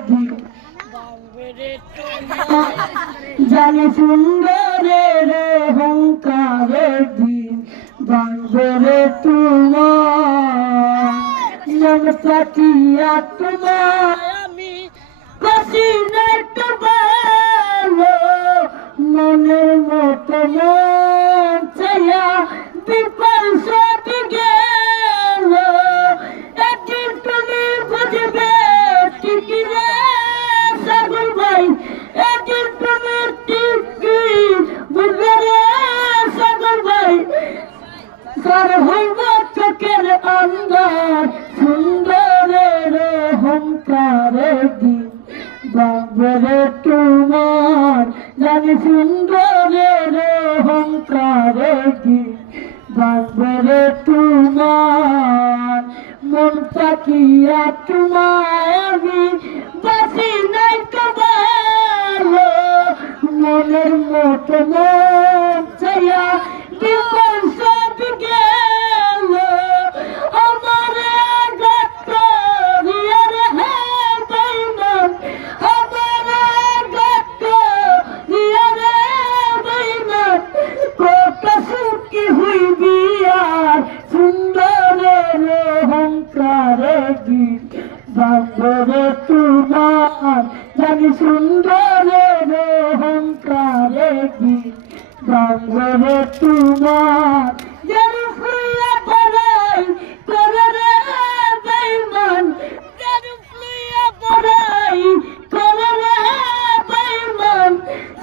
দিন জানি সুন্দরের অহংকারের দিন বাংবে তোমার মন পাতিয়া তোমার আমি কাশি নেট ভালো মনের মতো মন চাইয়া বিপল সব গেল একদিন তুমি বুঝবে ঠিকই রে সাগর ভাই একদিন তুমি ঠিকই বুঝবে রে সাগর ভাই সার হইব চোখের অন্ধকার সুন্দরের অহংকারের দিন বাংবে তোমার জানি সুন্দরের অহংকারের দিন বাংবে তোমার মন পাখিয়া তোমায় আমি বাসি নাই তো ভালো মনের মতো মন চাইয়া বিপদ সব গেল আমার ডাক্তারিয়ার হ্যাঁ বেইমান আমার ডাক্তারিয়ার বেইমান কত সুখী হইবি আর সুন্দরের অহংকারের দিন বাংবে তোমার জানি সুন্দরের অহংকারের দিন বাংবে তোমার জানি ফুলিয়া পড়াই করে রে বেইমান জানি ফুলিয়া পড়াই করে রে বেইমান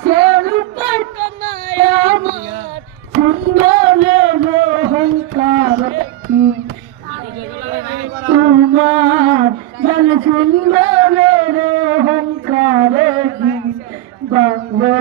সে রূপাই নাই আমার সুন্দরের অহংকারের দিন তোমার জানি সুন্দরের অহংকারের দিন বাংবে